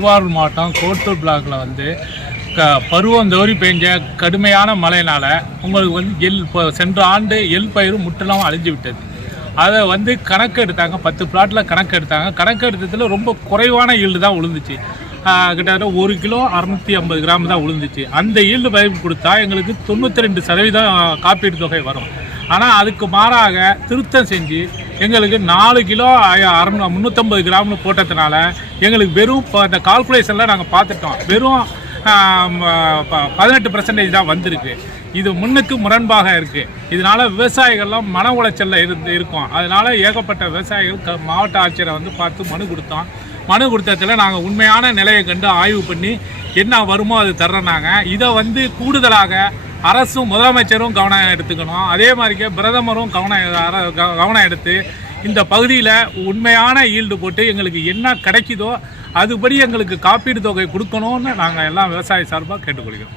திருவாரூர் மாவட்டம் கோட்டூர் பிளாக்கில் வந்து பருவம் தோறி பெஞ்ச கடுமையான மழையினால் உங்களுக்கு வந்து சென்ற ஆண்டு எள் பயிர் முற்றிலும் அழிஞ்சு விட்டது. அதை வந்து கணக்கு எடுத்தாங்க, 10 பிளாட்டில் கணக்கு எடுத்தாங்க. கணக்கு எடுத்ததில் ரொம்ப குறைவான ஈல்டு தான் விழுந்துச்சு. கிட்டத்தட்ட 1 கிலோ 650 கிராம் தான் விழுந்துச்சு. அந்த ஈல்டு பயிர் கொடுத்தா எங்களுக்கு 92% காப்பீடு தொகை வரும். ஆனால் அதுக்கு மாறாக திருத்தம் செஞ்சு எங்களுக்கு 4 கிலோ 350 கிராம்னு போட்டதுனால எங்களுக்கு வெறும் இந்த கால்குலேஷனில் நாங்கள் பார்த்துட்டோம், வெறும் 18% தான் வந்திருக்கு. இது முன்னுக்கு முரண்பாக இருக்குது. இதனால் விவசாயிகள்லாம் மன உளைச்சலில் இருக்கும். அதனால் ஏகப்பட்ட விவசாயிகள் மாவட்ட ஆட்சியரை வந்து பார்த்து மனு கொடுத்தோம். மனு கொடுத்ததில் நாங்கள் உண்மையான நிலையை கண்டு ஆய்வு பண்ணி என்ன வருமோ அது தர்றனாங்க. இதை வந்து கூடுதலாக அரசும் முதலமைச்சரும் கவனம் எடுத்துக்கணும். அதே மாதிரிக்கே பிரதமரும் கவனம் எடுத்து இந்த பகுதியில் உண்மையான ஈல்டு போட்டு எங்களுக்கு என்ன கிடைக்குதோ அதுபடி எங்களுக்கு காப்பீடு தொகை கொடுக்கணும்னு நாங்கள் எல்லாம் விவசாய சார்பாக கேட்டுக்கொள்கிறோம்.